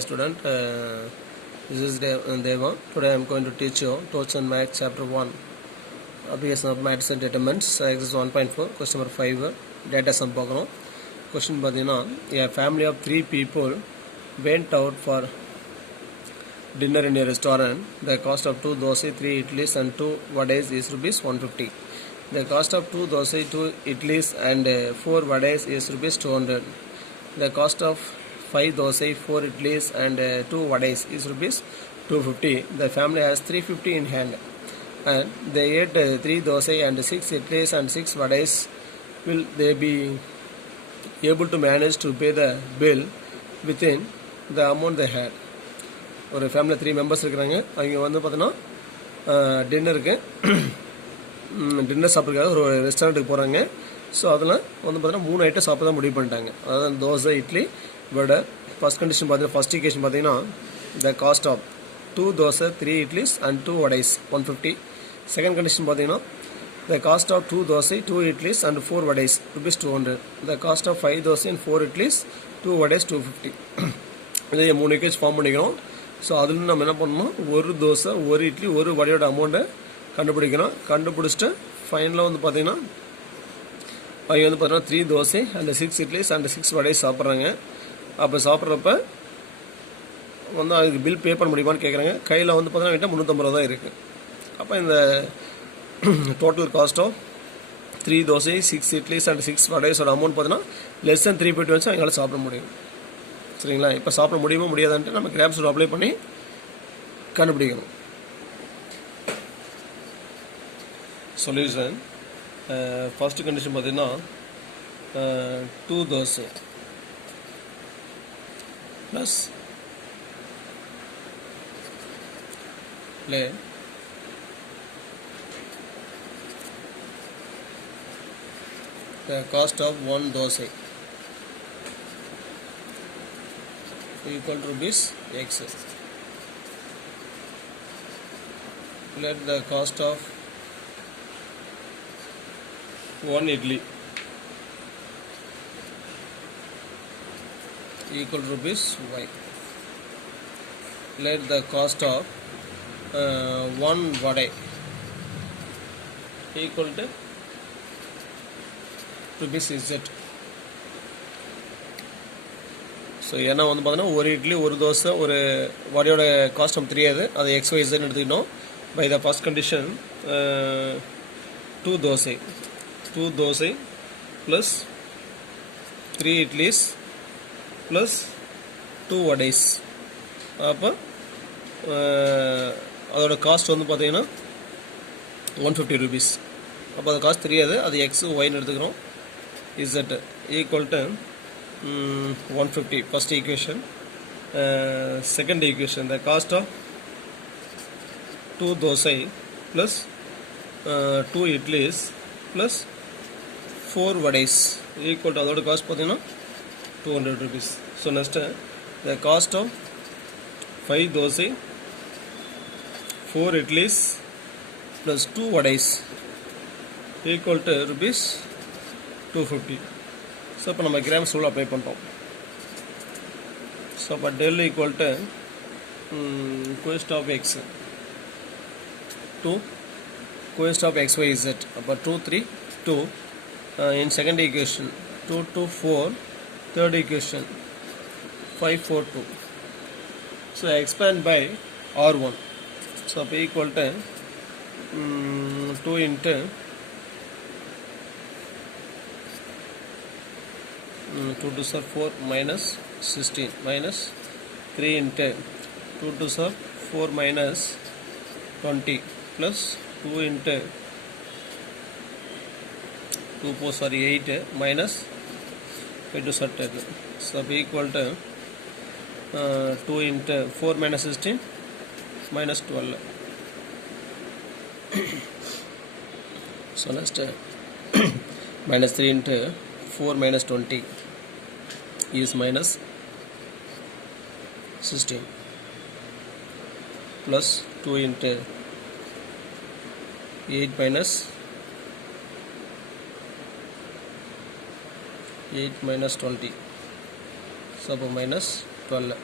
Student, this is Deva. Today I am going to teach you Torch and Math Chapter 1. Application of Maths and Determinants, Exercise 1.4, question number 5. Data sum பார்க்கணும். Question பார்த்தீங்கன்னா, a family of 3 people went out for dinner in a restaurant. The cost of 2 dosai, 3 idlis and 2 vadais is rupees 150. The cost of 2 dosai, 2 idlis and 4 vadais is rupees 200. The cost of 5 dosai, 4 idlis and 2 vadais is rupees 250. The family has 350 in hand and they ate 3 dosai and 6 idlis and 6 vadais. Will they be able to manage to pay the bill within the amount they had? ஒரு ஃபேமிலியில் 3 மெம்பர்ஸ் இருக்கிறாங்க. அவங்க வந்து பார்த்தோன்னா டின்னருக்கு டின்னர் சாப்பிட்றதுக்காக ஒரு ரெஸ்டாரண்ட்டுக்கு போகிறாங்க. ஸோ அதில் வந்து பார்த்தீங்கன்னா 3 ஐட்டம் சாப்பிட தான் முடிவு பண்ணிட்டாங்க. அதாவது தோசை, இட்லி, வடை. ஃபஸ்ட் கண்டிஷன் பார்த்தீங்கன்னா, ஃபஸ்ட் ஈக்குவேஷன் பார்த்தீங்கன்னா, the cost of 2 dosa, 3 idlis and 2 vadas 150. Second condition பார்த்தீங்கன்னா, the cost of 2 dosai, 2 idlis and 4 vadais rupees 200. The cost of 5 dosai and 4 idlis, 2 vadais 250. இதை 3 ஈக்குவேஷன் ஃபார்ம் பண்ணிக்கிறோம். ஸோ அதில் நம்ம என்ன பண்ணணும், ஒரு தோசை, ஒரு இட்லி, ஒரு வடையோட அமௌண்ட்டை கண்டுபிடிக்கிறோம். கண்டுபிடிச்சிட்டு ஃபைனலாக வந்து பார்த்தீங்கன்னா, அவங்க வந்து பார்த்தீங்கன்னா 3 தோசை அண்ட் 6 இட்லிஸ் அண்ட் 6 வடைஸ் சாப்பிட்றாங்க. அப்போ சாப்பிட்றப்ப வந்து அதுக்கு பில் பே பண்ண முடியுமான்னு கேட்குறாங்க. கையில் வந்து பார்த்தீங்கன்னா 350 ரூபா தான் இருக்குது. அப்போ இந்த total cost of 3 dosa, 6 idlis and 6 வடைஸோட அமௌண்ட் பார்த்தீங்கன்னா லெஸ் தென் 350 வச்சு அவங்களால சாப்பிட முடியும். சரிங்களா? இப்போ சாப்பிட முடியுமா முடியாதான்ட்டு நம்ம கிராப்ஸோட அப்ளை பண்ணி கண்டுபிடிக்கணும். சொல்யூஷன், ஃபர்ஸ்ட் கண்டிஷன் பார்த்தீங்கன்னா 2 dosa plus the cost of 1 dosai equal to rupees x. Let the cost of 1 idli equal to rupees y. Let the cost of 1 vadai equal to rupees z. So ஏன்னா வந்து பார்த்தீங்கன்னா ஒரு இட்லி, ஒரு தோசை, ஒரு வடையோட காஸ்ட் நம்ம தெரியாது. அது XYZன்னு எடுத்துக்கிட்டோம். By the first condition 2 dosa plus 3 idlis plus 2 vadas. அப்போ அதோட காஸ்ட் வந்து பார்த்தீங்கன்னா 150 ருபீஸ். அப்போ அது காஸ்ட் தெரியாது, அது X Yன்னு எடுத்துக்கிறோம். Z equal to 150 first equation. Second equation, the cost of 2 dosai plus 2 idlis plus 4 vadais equal to அதோட காஸ்ட் பார்த்தீங்கன்னா 200 rupees. So next, the cost of 5 dosai, 4 idlis plus 2 vadais equal to rupees 250. So இப்போ நம்ம கிராம்ஸ் ரூல் அப்ளை பண்ணுறோம். So அப்போ del equal to cost of x to cost of x y z. அப்போ 2 3 2 in second equation 2 2 4, third equation 5 4 2. So expand by R1. So அப்போ equal to 2 into 2 to 4 minus 16 minus 3 into 2 to 4 minus 20 plus 2 into 2 4 8 minus 5 to 10. So equal to 2 into 4 minus 16 minus 12. So next minus 3 into 4 minus 20 is minus 16 plus 2 into 8 minus 8 minus 20. So minus 12.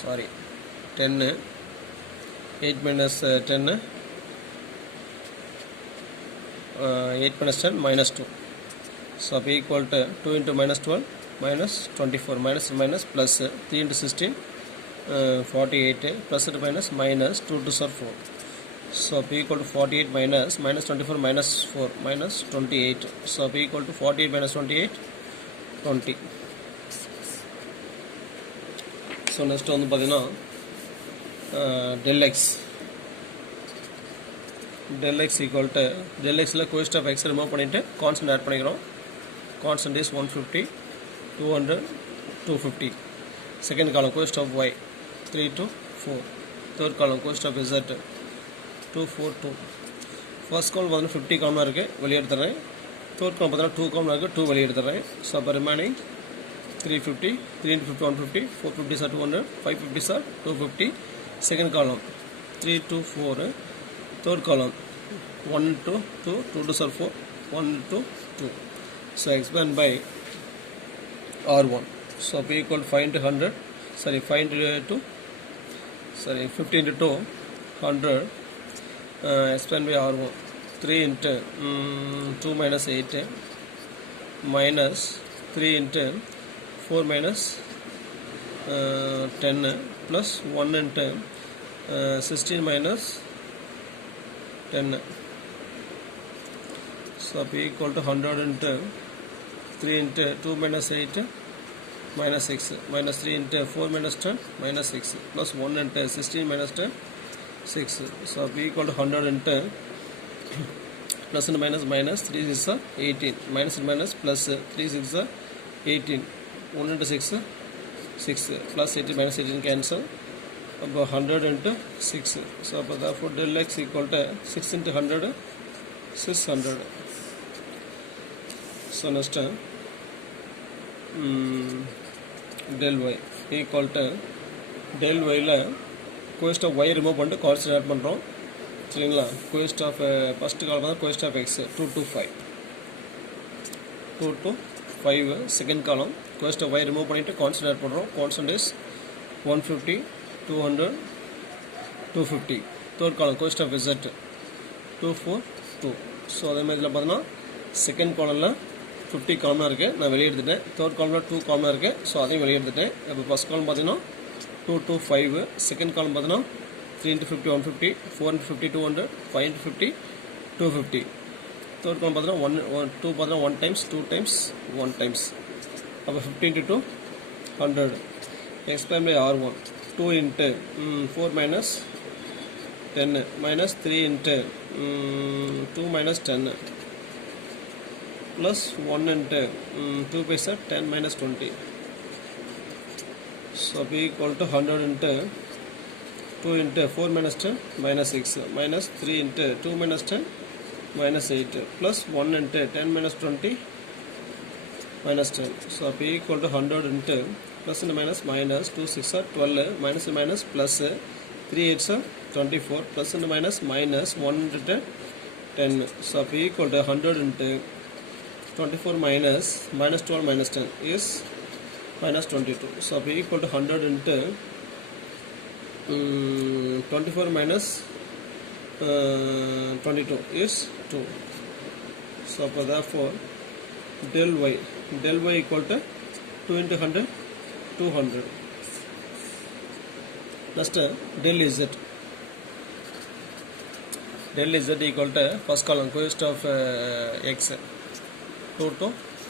Sorry, 10. 8 minus 10. 8 minus 10 minus 2. So P equal to 2 into minus 12 minus 24. Minus plus 3 into 16 48. Plus and minus 2 to 4. So P equal to 48 minus 24 minus 4 minus 28. So P equal to 48 minus 28 20. So next on the del x. Del x equal to del x la coefficient of x remove பண்ணிட்டு constant add பண்ணிக்கிறோம். Constant is 150 200 250. Second column coefficient of y 3 to 4. Third column coefficient of z 2 4 2. First column 50 column இருக்கு வெளிய எடுத்துறேன். Third column 2 column இருக்கு 2 வெளிய எடுத்துறேன். So remaining 350 3 into 50 150 4 50s are 200 5 50s are 250. Second column 3 to 4. Third column 1 to 2 2 to 4 1 to 2. So expand by R1. So P equal to 5 into 100. Sorry, 5 into 2. Sorry, 50 into 2 100. Expand by R1. 3 into 2 minus 8 minus 3 into 4 minus 10 plus 1 into 16 minus 10. So P equal to 100 into 3 into 2 minus 8 minus 6 minus 3 into 4 minus 10 minus 6 plus 1 into 16 minus 10 6. So P equal to 100 into plus and minus 3 is 18 minus and minus plus 3 6 18 1 into 6 6 plus 18 minus 18 cancel. About 100 into 6. So therefore del x equal to 6 into 100 600. So next del y equal to del y la coefficient of y remove பண்ணிட்டு constant add பண்றோம் சரிங்களா. coefficient of first column coefficient of x 2 to 5 2 to 5. second column coefficient of y remove பண்ணிட்டு constant add பண்றோம். constant is 150 200 250. third column coefficient of z 2 4 2. ஸோ அதே மாதிரி இதில் பார்த்தீங்கன்னா செகண்ட் காலமில் 50 காலமாக இருக்குது நான் வெளியே எடுத்துட்டேன். தேர்ட் காலமில் 2 காலமாக இருக்குது ஸோ அதையும் வெளியே எடுத்துட்டேன். இப்போ ஃபஸ்ட் காலம் பார்த்தீங்கன்னா 2 to 5. செகண்ட் காலம் பார்த்தீங்கன்னா 3 into 50 150 4 into 50 200 5 into 50 250. தேர்ட் காலம் பார்த்தீங்கன்னா 2 பார்த்தீங்கன்னா 1 times 2 times 1 times. அப்போ 50 into 2 100. expand by R1 2 into 4 minus 10 minus 3 into 2 minus 10 plus 1 into 2 by 10 minus 20. So P equal to 100 into 2 into 4 minus 10 minus 6 minus 3 into 2 minus 10 minus 8 plus 1 into 10 minus 20 minus 10. So P equal to 100 into plus and minus 2 6 are 12 minus plus 3 8 are 24 plus and minus 1 into 10. So P equal to 100 into 24 minus 12 minus 10 is minus 22. So P equal to 100 into 24 minus 22 is 2. So therefore del y equal to 2 into 100 200. Next del z. Del z equal to first column coefficient of x 2 to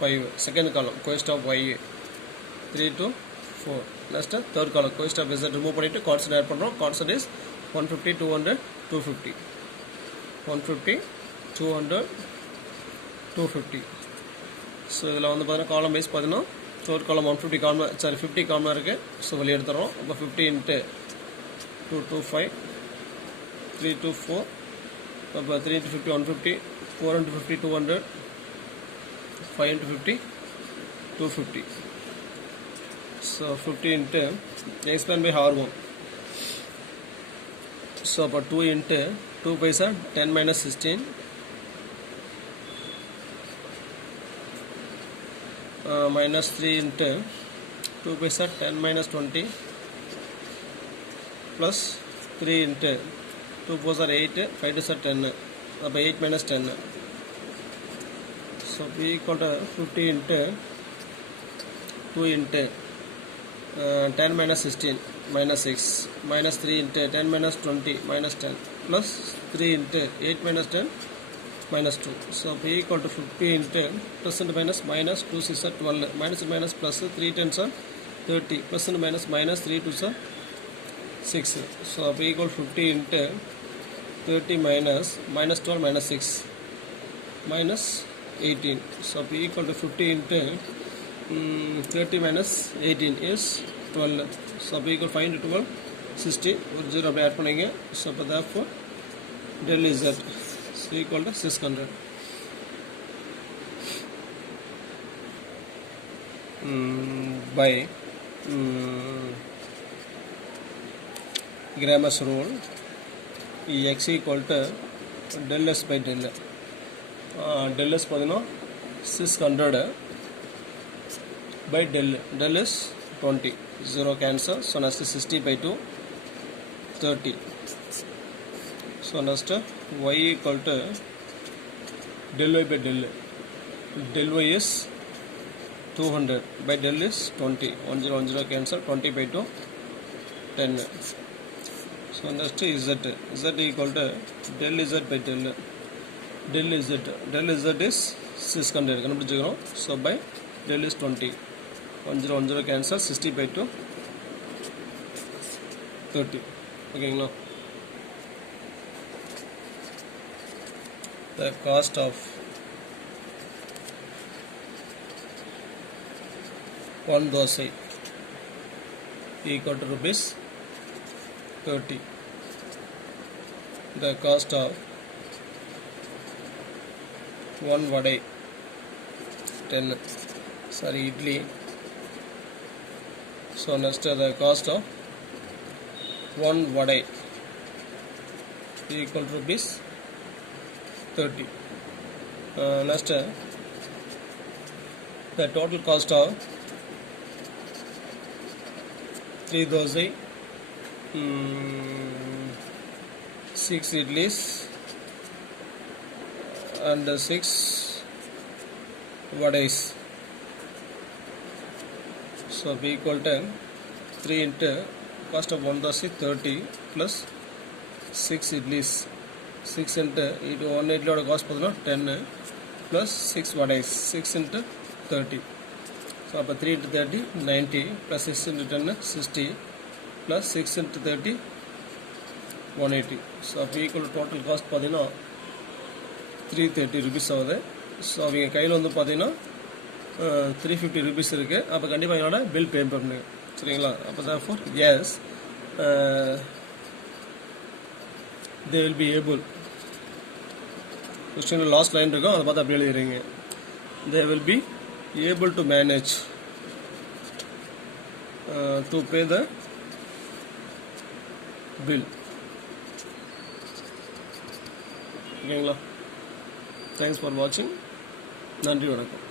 5. Second column coefficient of y 3 to 4. Next third column coefficient of z remove பண்ணிட்டு constant add பண்றோம். constant is 150 200 250 150 200 250. ஸோ இதில் வந்து பார்த்தீங்கன்னா காலம் வைஸ் பார்த்தீங்கன்னா தேர்ட் காலம் 150 காலம் 50 காலம் இருக்குது. ஸோ வெளியே எடுத்துறோம். இப்போ 50 into 2 to 5 3 to 4 அப்போ 3 into 50 150 4 into 50 200 5 into 50 250. So 50 into expand by R1. So about 2 into 2 paisa 10 minus 16 minus 3 into 2 by 10 minus 20 plus 3 into 2 4 are 8, 5 to 10, 8 minus 10. So b equal to 50 into 2 into 10 minus 16 minus 6 minus 3 into 10 minus 20 minus 10 plus 3 into 8 minus 10 minus 2. So b equal to 50 into plus and minus minus 2 6 are 12 minus and minus plus 3 10s are 30 plus and minus minus 3 2s are 6. So b equal to 50 into 30 minus minus 12 minus 6 minus 18. So b equal to 50 into 30 minus 18 is 12. So b equal to 5 into 12 60 ஒரு 0 அப்படி ஆட் பண்ணிங்க. So therefore del z is equal to 600. By Grammar's rule, x equal to del s by del. Del s பார்த்தீங்கன்னா 600 by del is 20, 0 cancel, so next 60 by 2 30. So next y equal to del y by del y is 200 by del is 20, 10 cancel, 20 by 2 10. So next z equal to del z by del z is 600 கண்டுபிடிச்சுக்கிறோம். So by del is 20, 10 cancel, 60 by 2 30. ஓகேங்களா? The cost of one dosai equal to rupees 30. The cost of one vadai 10. Sorry, idli. So next the cost of one vadai equal to rupees 30. Next the total cost of 3 dosai, 6 idlis and 6 vadais. So b equal to 3 into cost of 1 dosai 30 plus 6 idlis, 6 into இது 1 idli oda cost பார்த்தீங்கன்னா 10 plus 6 vadais, 6 into 30. So அப்போ 3 into 30 90 plus 6 into 10 60 plus 6 into 30 180. So அப்போ equal total cost பார்த்தீங்கன்னா 330 rupees ஆகுது. ஸோ அவங்க கையில் வந்து பார்த்தீங்கன்னா 350 rupees இருக்குது. அப்போ கண்டிப்பாக என்னோட பில் பே பண்ணுங்க. சரிங்களா? அப்போ therefore yes, they will be able, கொஸ்டினில் லாஸ்ட் லைன் இருக்கும், அதை பார்த்து அப்படி எழுதிடுறீங்க. They will be able to manage to pay the bill. ஓகேங்களா? தேங்க்ஸ் ஃபார் வாட்சிங். நன்றி, வணக்கம்.